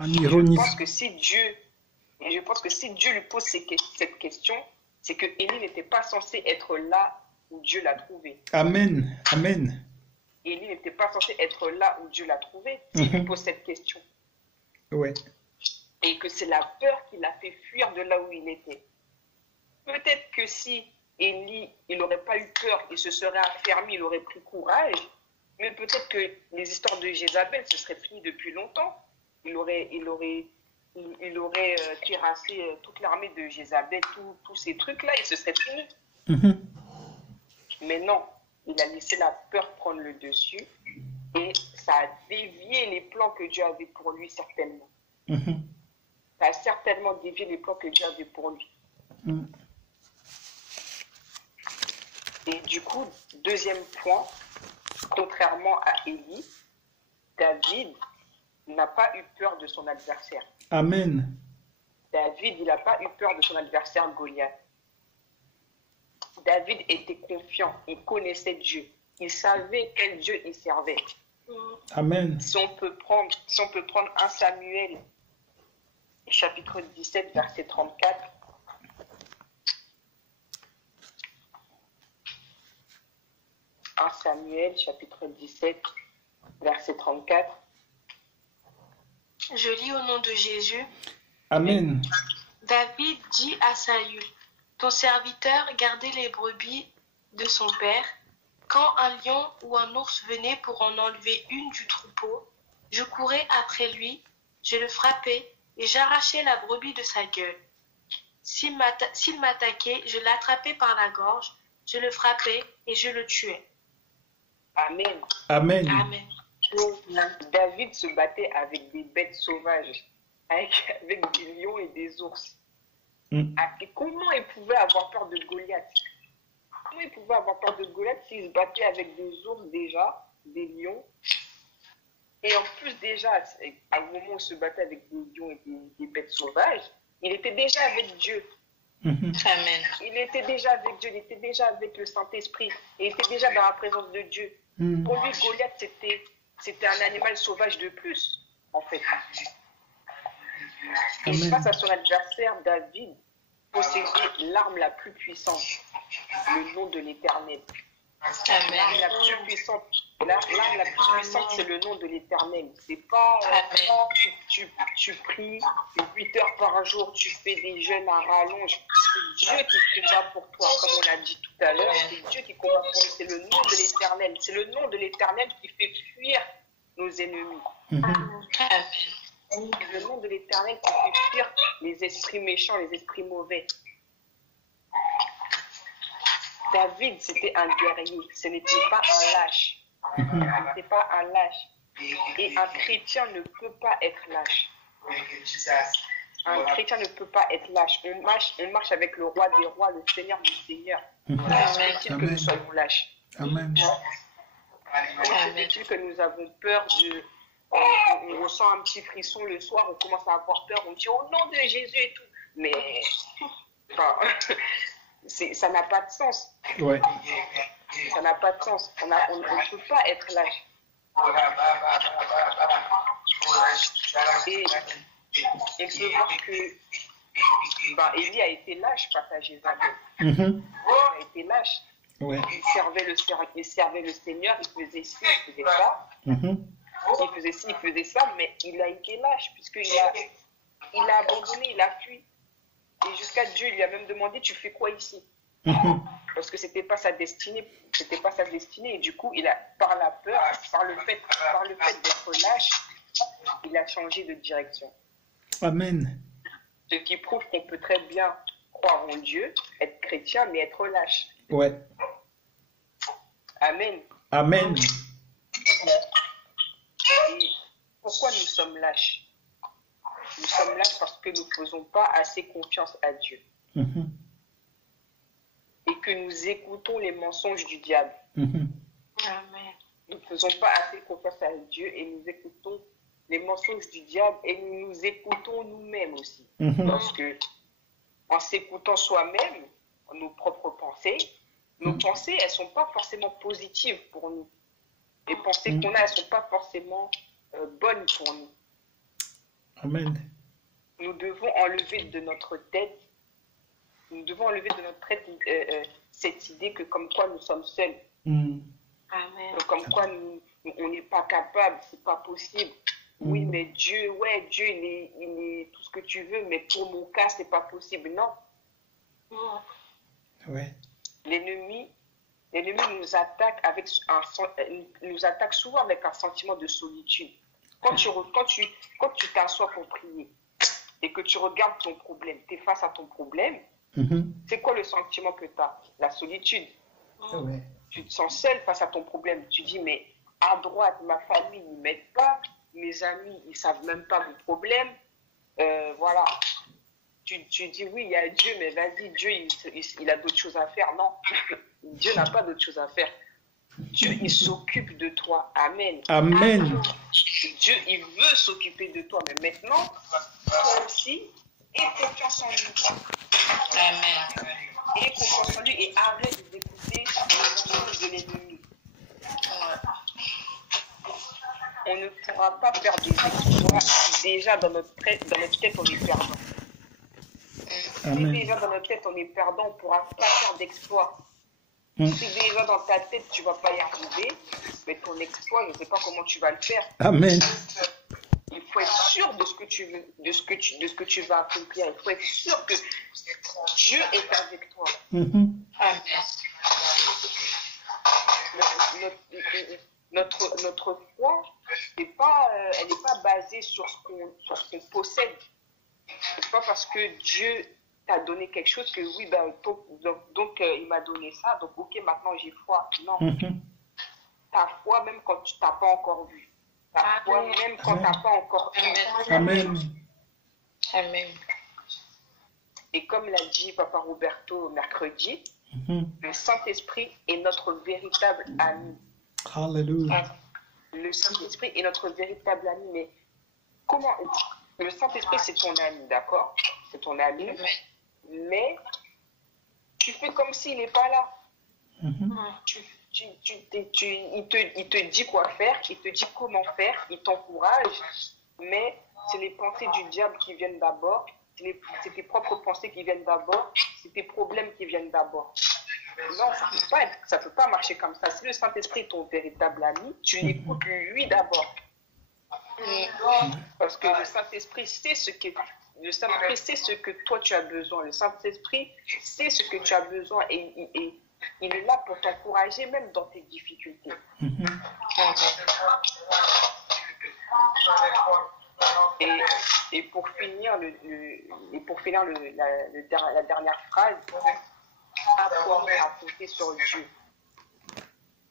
En Je pense ironisant. que si Dieu, et je pense que si Dieu lui pose cette question, c'est que Élie n'était pas censé être là où Dieu l'a trouvé. Amen. Amen. Élie n'était pas censé être là où Dieu l'a trouvé s'il lui Mhm. pose cette question. Ouais. Et que c'est la peur qui l'a fait fuir de là où il était. Peut-être que si Élie, il n'aurait pas eu peur, il se serait affermi, il aurait pris courage, mais peut-être que les histoires de Jézabel, ce serait fini depuis longtemps. Il aurait terrassé toute l'armée de Jézabel, tous ces trucs-là, et ce serait fini. Mhm. Mais non, il a laissé la peur prendre le dessus, et ça a dévié les plans que Dieu avait pour lui, certainement. Mhm. Ça a certainement dévié les plans que Dieu avait pour lui. Mhm. Et du coup, deuxième point, contrairement à Élie, David n'a pas eu peur de son adversaire. Amen. David, il n'a pas eu peur de son adversaire Goliath. David était confiant, il connaissait Dieu, il savait quel Dieu il servait. Amen. Si on peut prendre 1 Samuel, chapitre 17, verset 34. 1 Samuel, chapitre 17, verset 34. Je lis au nom de Jésus. Amen. David dit à Saül, ton serviteur gardait les brebis de son père. Quand un lion ou un ours venait pour en enlever une du troupeau, je courais après lui, je le frappais et j'arrachais la brebis de sa gueule. S'il m'attaquait, je l'attrapais par la gorge, je le frappais et je le tuais. Amen. Amen. Amen. David se battait avec des bêtes sauvages, avec des lions et des ours. Mm. Et comment il pouvait avoir peur de Goliath? Comment il pouvait avoir peur de Goliath s'il se battait avec des ours déjà, des lions? Et en plus déjà, à un moment où il se battait avec des lions et des bêtes sauvages, il était déjà avec Dieu. Mhm. Amen. Il était déjà avec Dieu, il était déjà avec le Saint-Esprit. Il était déjà dans la présence de Dieu. Mm. Pour lui, Goliath, c'était un animal sauvage de plus, en fait. Et Amen. face à son adversaire, David possédait l'arme la plus puissante, le nom de l'Éternel. L'arme la plus puissante, l'arme la plus puissante, c'est le nom de l'Éternel. C'est pas tu pries 8 heures par jour, tu fais des jeûnes à rallonge. C'est Dieu qui combat pour toi, comme on l'a dit tout à l'heure. C'est Dieu qui combat pour nous. C'est le nom de l'Éternel. C'est le nom de l'Éternel qui fait fuir nos ennemis. Mhm. C'est le nom de l'Éternel qui fait fuir les esprits méchants, les esprits mauvais. David, c'était un guerrier, ce n'était pas un lâche. Mhm. Ce n'était pas un lâche. Et un chrétien ne peut pas être lâche. Un chrétien ne peut pas être lâche. On marche avec le roi des rois, le Seigneur des seigneurs. Mhm. Comment se fait-il que Amen. nous soyons lâches? Amen. Comment se fait-il que nous avons peur de... On ressent un petit frisson le soir, on commence à avoir peur, on dit au nom de Jésus et tout. Mais enfin, ça n'a pas de sens. Ouais. Ça n'a pas de sens. On ne peut pas être lâche. Et on peut voir que Élie a été lâche face à Jézabel. Mhm. Il a été lâche. Ouais. Il servait le Seigneur, il faisait ci, il faisait ça. Mhm. Il faisait ci, il faisait ça, mais il a été lâche, puisqu'il a abandonné, il a fui. Et jusqu'à Dieu, il lui a même demandé, tu fais quoi ici? Mhm. Parce que c'était pas sa destinée, et du coup, par la peur, par le fait d'être lâche, il a changé de direction. Amen. Ce qui prouve qu'on peut très bien croire en Dieu, être chrétien, mais être lâche. Ouais. Amen. Amen. Et pourquoi nous sommes lâches? Nous sommes lâches parce que nous ne faisons pas assez confiance à Dieu. Mhm. Et que nous écoutons les mensonges du diable. Mhm. Amen. Nous ne faisons pas assez confiance à Dieu et nous écoutons les mensonges du diable et nous nous écoutons nous-mêmes aussi. Mhm. Parce que en s'écoutant soi-même, nos propres pensées, nos pensées, elles ne sont pas forcément positives pour nous. Les pensées qu'on a, elles ne sont pas forcément bonnes pour nous. Amen. Nous devons enlever de notre tête, cette idée que comme quoi nous sommes seuls, Mm. Amen. que comme quoi on n'est pas capable, c'est pas possible. Oui, mais Dieu, il est tout ce que tu veux, mais pour mon cas, c'est pas possible. Non, Ouais. l'ennemi nous attaque nous attaque souvent avec un sentiment de solitude. Quand tu t'assois pour prier et que tu regardes ton problème, tu es face à ton problème, Mhm. c'est quoi le sentiment que tu as? La solitude. Ouais. Tu te sens seul face à ton problème. Tu dis, mais à droite, ma famille ne m'aide pas, mes amis, ils ne savent même pas mon problème. Voilà. Tu dis, oui, il y a Dieu, mais vas-y, Dieu, il a d'autres choses à faire. Non, Dieu n'a pas d'autres choses à faire. Dieu, il s'occupe de toi. Amen. Amen. Dieu, il veut s'occuper de toi. Mais maintenant, toi aussi, aie confiance en lui. Amen. Aie confiance en lui et arrête d'écouter les mensonges de l'ennemi. On ne pourra pas faire des exploits si déjà dans notre tête, on est perdant. Si Amen. déjà dans notre tête, on est perdant, on ne pourra pas faire d'exploit. Mm. Si déjà dans ta tête, tu ne vas pas y arriver, mais ton exploit, je ne sais pas comment tu vas le faire. Amen. Il faut être sûr de ce que tu veux, de ce que tu vas accomplir. Il faut être sûr que Dieu est avec toi. Mhm. Notre foi, elle n'est pas basée sur ce qu'on possède. C'est pas parce que Dieu t'a donné quelque chose que oui, ben, donc il m'a donné ça, donc ok, maintenant j'ai foi. Non, Mhm. ta foi, même quand tu t'as pas encore vu. Ta foi, même quand tu n'as pas encore vu. Amen. Amen. Et comme l'a dit Papa Roberto mercredi, Mhm. le Saint-Esprit est notre véritable ami. Hallelujah. Le Saint-Esprit est notre véritable ami. Mais comment? Le Saint-Esprit, c'est ton ami, d'accord? C'est ton ami. Mais tu fais comme s'il n'est pas là. Mhm. Il te dit quoi faire, il te dit comment faire, il t'encourage, mais c'est les pensées du diable qui viennent d'abord, c'est tes propres pensées qui viennent d'abord, c'est tes problèmes qui viennent d'abord. Non, ça peut pas marcher comme ça. Si le Saint-Esprit est ton véritable ami, tu l'écoutes lui d'abord. Parce que le Saint-Esprit sait ce que toi tu as besoin. Le Saint-Esprit sait ce que tu as besoin et il est là pour t'encourager même dans tes difficultés. Mhm. Et pour finir, la dernière phrase, apprenons à compter sur Dieu.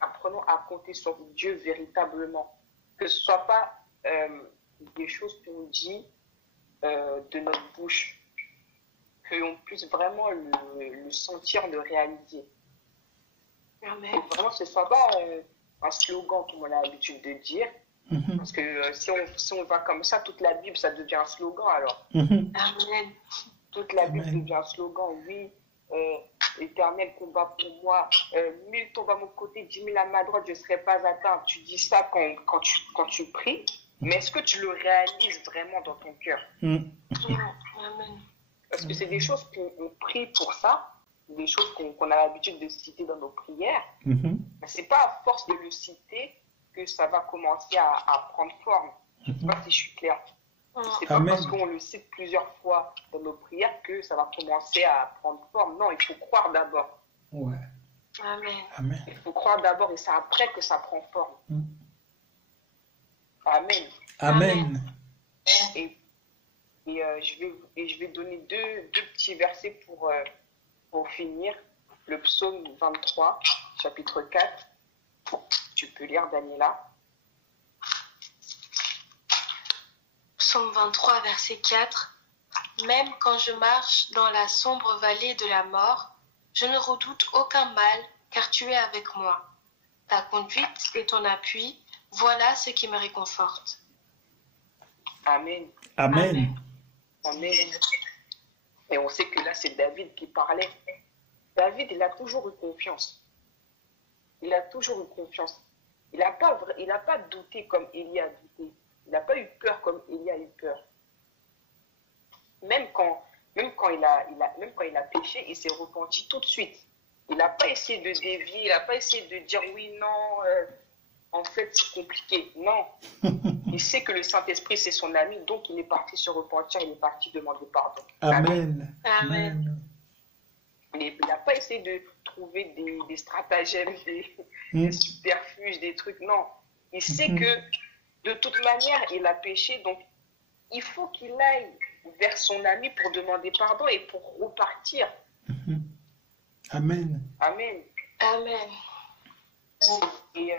Apprenons à compter sur Dieu véritablement. Que ce ne soit pas des choses qu'on dit de notre bouche, qu'on puisse vraiment le sentir, le réaliser. Amen. Et vraiment, ce ne soit pas un slogan comme on a l'habitude de dire. Mhm. Parce que si on va comme ça, toute la Bible, ça devient un slogan alors. Mhm. Amen. Toute la Bible Amen. devient un slogan. Oui, Éternel combat pour moi. 1000 tombent à mon côté, 10 000 à ma droite, je ne serai pas atteint. Tu dis ça quand tu pries, mais est-ce que tu le réalises vraiment dans ton cœur? Mhm. Amen. Parce que c'est des choses qu'on prie pour ça, des choses qu'on a l'habitude de citer dans nos prières, Mhm. mais ce n'est pas à force de le citer que ça va commencer à prendre forme. Je ne sais pas si je suis claire. C'est pas Amen. parce qu'on le cite plusieurs fois dans nos prières que ça va commencer à prendre forme. Non, il faut croire d'abord. Ouais. Amen. Amen. Il faut croire d'abord et c'est après que ça prend forme. Mhm. Amen. Amen. Et je vais donner deux petits versets pour finir. Le psaume 23, chapitre 4. Tu peux lire, Daniela. Psaume 23, verset 4. Même quand je marche dans la sombre vallée de la mort, je ne redoute aucun mal, car tu es avec moi. Ta conduite et ton appui, voilà ce qui me réconforte. Amen. Amen. Amen. Et on sait que là, c'est David qui parlait. David, il a toujours eu confiance. Il a toujours eu confiance. Il n'a pas douté comme Élie a douté. Il n'a pas eu peur comme Élie a eu peur. même quand il a péché, il s'est repenti tout de suite. Il n'a pas essayé de dévier, il n'a pas essayé de dire oui, non, en fait, c'est compliqué. Non. Il sait que le Saint-Esprit, c'est son ami, donc il est parti se repentir, il est parti demander pardon. Amen. Amen. Il n'a pas essayé de trouver des stratagèmes, des subterfuges, des trucs. Non. Il sait que de toute manière, il a péché, donc il faut qu'il aille vers son ami pour demander pardon et pour repartir. Amen. Amen. Amen. Et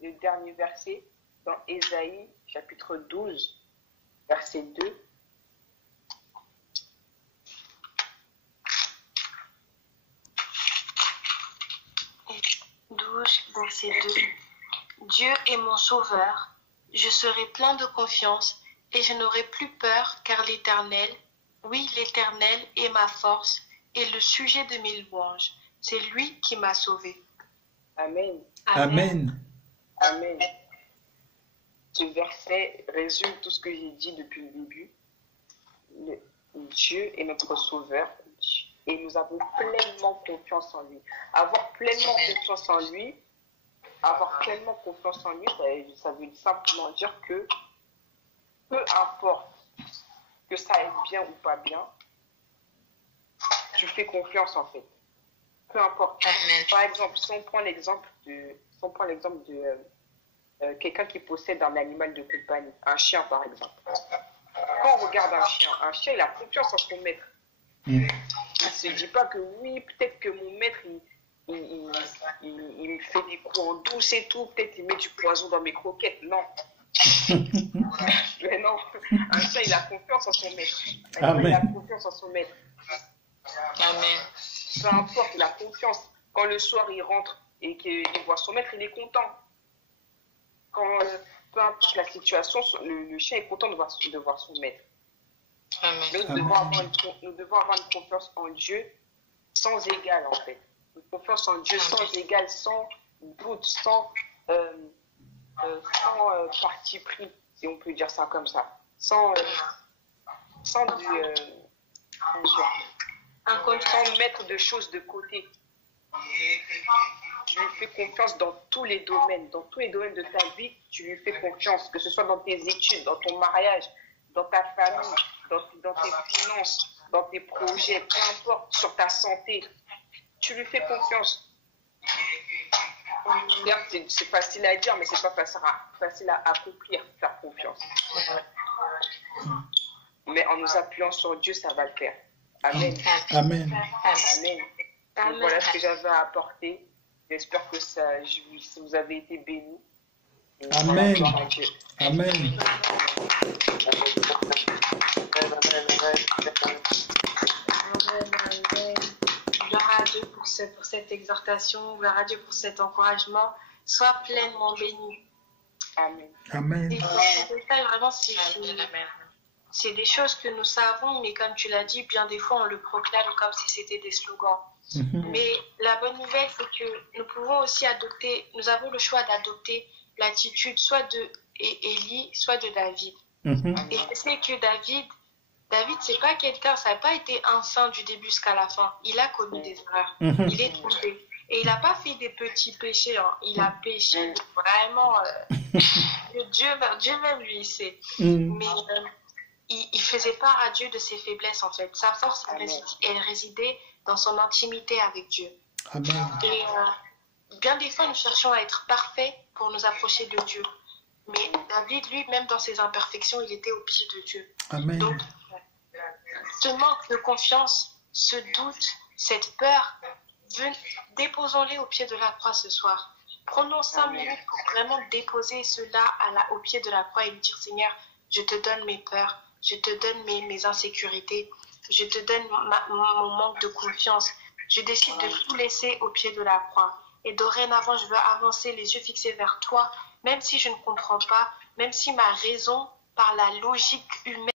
le dernier verset, dans Ésaïe, chapitre 12, verset 2. 12, verset 2. Dieu est mon sauveur, je serai plein de confiance et je n'aurai plus peur car l'Éternel, oui l'Éternel est ma force et le sujet de mes louanges. C'est lui qui m'a sauvé. Amen. Amen. Amen. Ce verset résume tout ce que j'ai dit depuis le début. Dieu est notre sauveur et nous avons pleinement confiance en lui. Avoir pleinement confiance en lui, ça veut simplement dire que peu importe que ça aille bien ou pas bien, tu fais confiance en fait. Peu importe. Par exemple, si on prend l'exemple de quelqu'un qui possède un animal de compagnie, un chien par exemple. Quand on regarde un chien il a confiance en son maître. Il ne se dit pas que oui, peut-être que mon maître, il fait des coups en douce et tout, peut-être il met du poison dans mes croquettes. Non. Mais non, un chien, il a confiance en son maître. Amen. Il a confiance en son maître. Amen. Peu importe, il a confiance. Quand le soir, il rentre et qu'il voit son maître, il est content. Peu importe la situation, le chien est content de voir son maître. Amen. Nous devons avoir une confiance en Dieu sans égal, en fait. Une confiance en Dieu sans égal, sans doute, sans parti pris, si on peut dire ça comme ça. Sans mettre de choses de côté. Tu lui fais confiance dans tous les domaines. Dans tous les domaines de ta vie, tu lui fais confiance. Que ce soit dans tes études, dans ton mariage, dans ta famille, dans tes finances, dans tes projets, peu importe, sur ta santé. Tu lui fais confiance. C'est facile à dire, mais c'est pas facile à accomplir, faire confiance. Mais en nous appuyant sur Dieu, ça va le faire. Amen. Amen. Amen. Donc, voilà ce que j'avais à apporter. J'espère que vous avez été bénis. Amen. Gloire à Dieu. Amen. Gloire à Dieu pour cette exhortation, gloire à Dieu pour cet encouragement. Sois pleinement béni. Amen. Amen. Et vraiment, c'est des choses que nous savons, mais comme tu l'as dit, bien des fois on le proclame comme si c'était des slogans. Mais la bonne nouvelle, c'est que nous avons le choix d'adopter l'attitude soit de Élie, soit de David. Et je sais que David, c'est pas quelqu'un, ça n'a pas été un saint du début jusqu'à la fin. Il a commis des erreurs. Il est tombé. Et il n'a pas fait des petits péchés. Hein. Il a péché vraiment. Dieu même lui sait. Mais il faisait part à Dieu de ses faiblesses en fait. Sa force, elle résidait dans son intimité avec Dieu. Amen. Et bien des fois, nous cherchons à être parfaits pour nous approcher de Dieu. Mais David, lui, même dans ses imperfections, il était au pied de Dieu. Amen. Donc, ce manque de confiance, ce doute, cette peur, déposons-les au pied de la croix ce soir. Prenons 5 minutes pour vraiment déposer cela au pied de la croix et lui dire, Seigneur, je te donne mes peurs, je te donne mes insécurités, je te donne mon manque de confiance. Je décide de tout laisser au pied de la croix. Et dorénavant, je veux avancer les yeux fixés vers toi, même si je ne comprends pas, même si ma raison, par la logique humaine,